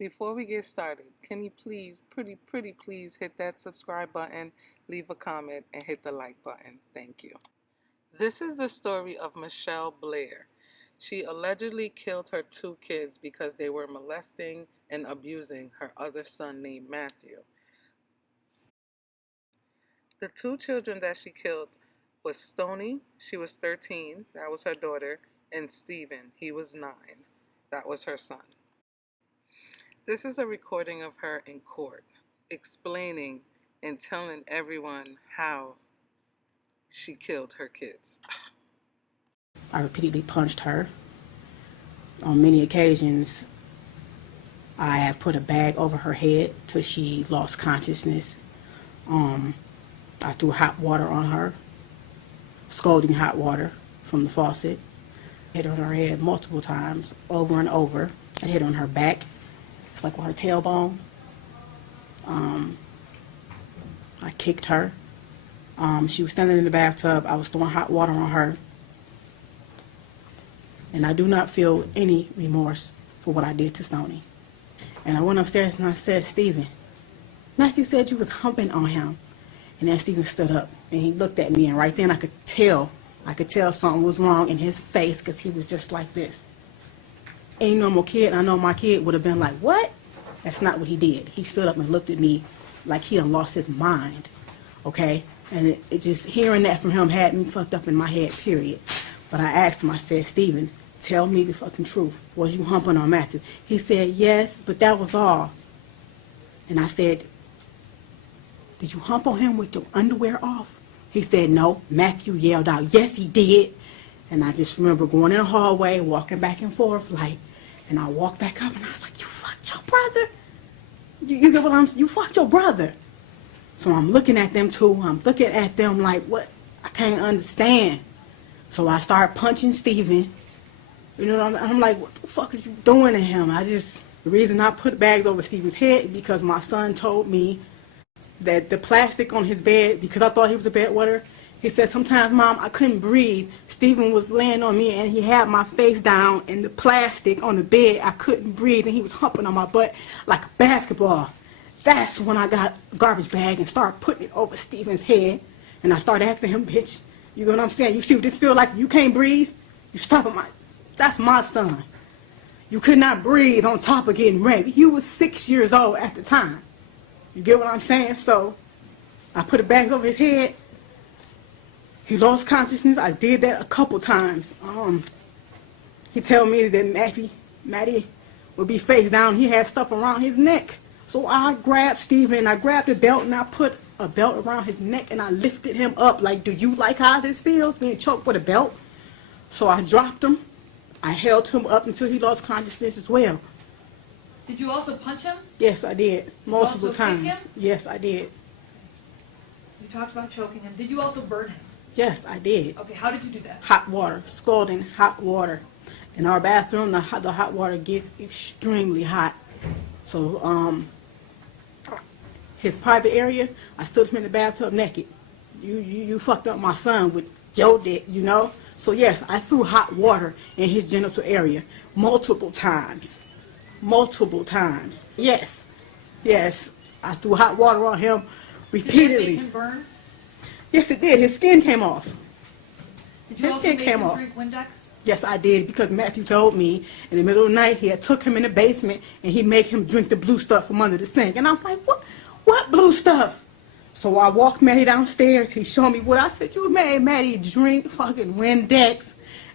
Before we get started, can you please, pretty please hit that subscribe button, leave a comment, and hit the like button. Thank you. This is the story of Michelle Blair. She allegedly killed her two kids because they were molesting and abusing her other son named Matthew. The two children that she killed was Stoney, she was 13, that was her daughter, and Stephen, he was 9, that was her son. This is a recording of her in court, explaining and telling everyone how she killed her kids. I repeatedly punched her. On many occasions, I have put a bag over her head till she lost consciousness. I threw hot water on her, scalding hot water from the faucet. Hit on her head multiple times, over and over. I hit on her back. It's like on her tailbone. I kicked her. She was standing in the bathtub. I was throwing hot water on her. And I do not feel any remorse for what I did to Stoney. And I went upstairs and I said, Stephen, Matthew said you was humping on him. And then Stephen stood up and he looked at me, and right then I could tell something was wrong in his face, because he was just like this. Any normal kid, I know my kid would have been like, what? That's not what he did. He stood up and looked at me like he had lost his mind, okay? And it just, hearing that from him had me fucked up in my head, period. But I asked him, I said, Stephen, tell me the fucking truth. Was you humping on Matthew? He said, yes, but that was all. And I said, did you hump on him with your underwear off? He said, no. Matthew yelled out, yes, he did. And I just remember going in the hallway, walking back and forth, like, and I walked back up and I was like, you fucked your brother? You get what I'm saying? You fucked your brother. So I'm looking at them too. I'm looking at them like, what? I can't understand. So I started punching Stephen. You know, I'm like, what the fuck are you doing to him? The reason I put bags over Stephen's head is because my son told me that the plastic on his bed, because I thought he was a bedwetter, he said, sometimes, Mom, I couldn't breathe. Stephen was laying on me and he had my face down and the plastic on the bed, I couldn't breathe, and he was humping on my butt like a basketball. That's when I got a garbage bag and started putting it over Stephen's head. And I started asking him, bitch, you know what I'm saying? You see what this feel like? You can't breathe? You stop at that's my son. You could not breathe on top of getting raped. You was 6 years old at the time. You get what I'm saying? So I put the bags over his head. He lost consciousness. I did that a couple times. He told me that Matty would be face down. He had stuff around his neck. So I grabbed Stephen, I grabbed a belt, and I put a belt around his neck, and I lifted him up like, do you like how this feels, being choked with a belt? So I dropped him. I held him up until he lost consciousness as well. Did you also punch him? Yes, I did. Multiple times. Kick him? Yes, I did. You talked about choking him. Did you also burn him? Yes, I did. Okay, how did you do that? Hot water, scalding hot water. In our bathroom, the hot water gets extremely hot. So, his private area, I stood him in the bathtub naked. You fucked up my son with your dick, you know? So yes, I threw hot water in his genital area multiple times. Multiple times. Yes. Yes. I threw hot water on him repeatedly. Did that make him burn? Yes, it did. His skin came off. Did you also make him drink Windex? Yes, I did, because Matthew told me in the middle of the night he had took him in the basement and he made him drink the blue stuff from under the sink. And I'm like, what blue stuff? So I walked Matty downstairs. He showed me what I said. You made Matty drink fucking Windex.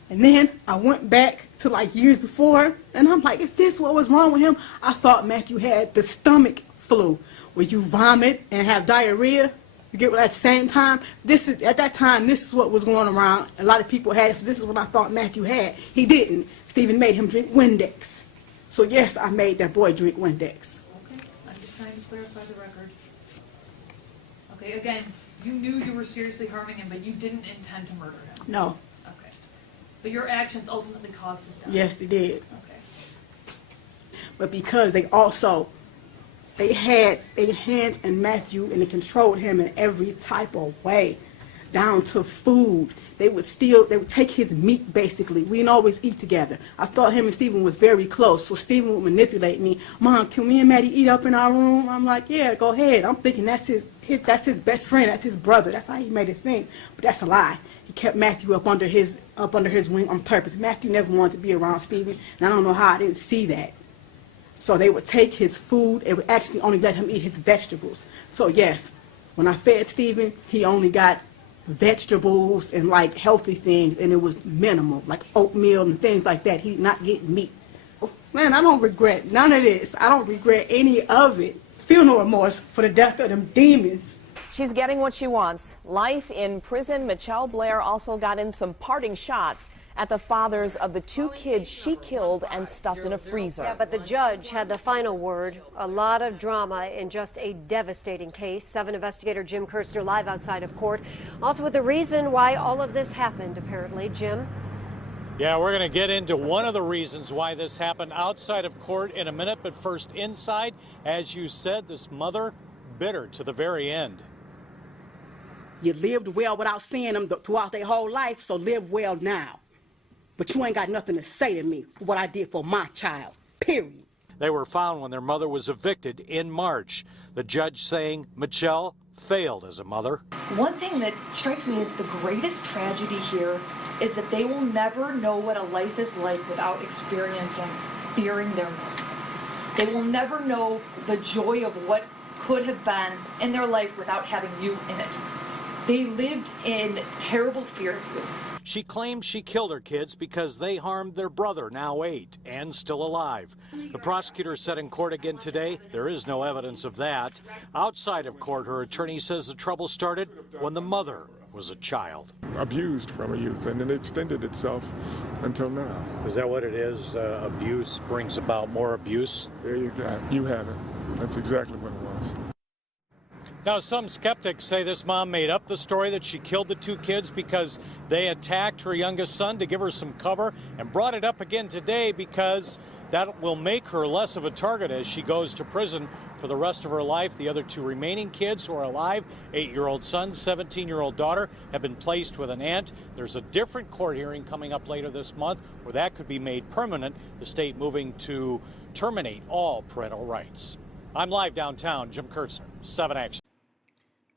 And then I went back to like years before, and I'm like, is this what was wrong with him? I thought Matthew had the stomach flu, where you vomit and have diarrhea. You get what, at the same time? At that time, this is what was going around. A lot of people had it, so this is what I thought Matthew had. He didn't. Stephen made him drink Windex. So yes, I made that boy drink Windex. Okay, I'm just trying to clarify the record. Okay, again, you knew you were seriously harming him, but you didn't intend to murder him. No. Okay. But your actions ultimately caused his death. Yes, they did. Okay. But because they had their hands in Matthew and they controlled him in every type of way. down to food. They would take his meat, basically. We didn't always eat together. I thought him and Stephen was very close, so Stephen would manipulate me. Mom, can me and Maddie eat up in our room? I'm like, yeah, go ahead. I'm thinking that's his best friend, that's his brother. That's how he made it seem. But that's a lie. He kept Matthew up under his wing on purpose. Matthew never wanted to be around Stephen, and I don't know how I didn't see that. So they would take his food and would actually only let him eat his vegetables. So yes, when I fed Stephen, he only got vegetables and like healthy things, and it was minimal, like oatmeal and things like that. He did not get meat. Oh, man, I don't regret none of this. I don't regret any of it. Feel no remorse for the death of them demons. She's getting what she wants. Life in prison. Michelle Blair also got in some parting shots at the fathers of the 2 kids she killed and stuffed in a freezer. Yeah, but the judge had the final word. A lot of drama in just a devastating case. 7 investigator Jim Kirtzner live outside of court. Also with the reason why all of this happened, apparently. Jim? Yeah, we're going to get into one of the reasons why this happened outside of court in a minute. But first, inside, as you said, this mother bitter to the very end. You lived well without seeing them throughout their whole life, so live well now. But you ain't got nothing to say to me for what I did for my child, period. They were found when their mother was evicted in March. The judge saying Michelle failed as a mother. One thing that strikes me as the greatest tragedy here is that they will never know what a life is like without experiencing fearing their mother. They will never know the joy of what could have been in their life without having you in it. They lived in terrible fear of you. She claims she killed her kids because they harmed their brother, now 8, and still alive. The prosecutor said in court again today there is no evidence of that. Outside of court, her attorney says the trouble started when the mother was a child. Abused from a youth, and it extended itself until now. Is that what it is? Abuse brings about more abuse? There you go. You have it. That's exactly what it was. Now, some skeptics say this mom made up the story that she killed the 2 kids because they attacked her youngest son to give her some cover, and brought it up again today because that will make her less of a target as she goes to prison for the rest of her life. The other 2 remaining kids who are alive, 8-year-old son, 17-year-old daughter, have been placed with an aunt. There's a different court hearing coming up later this month where that could be made permanent, the state moving to terminate all parental rights. I'm live downtown, Jim Kirtzner, 7 Action.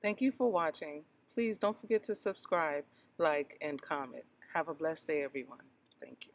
Thank you for watching. Please don't forget to subscribe, like, and comment. Have a blessed day, everyone. Thank you.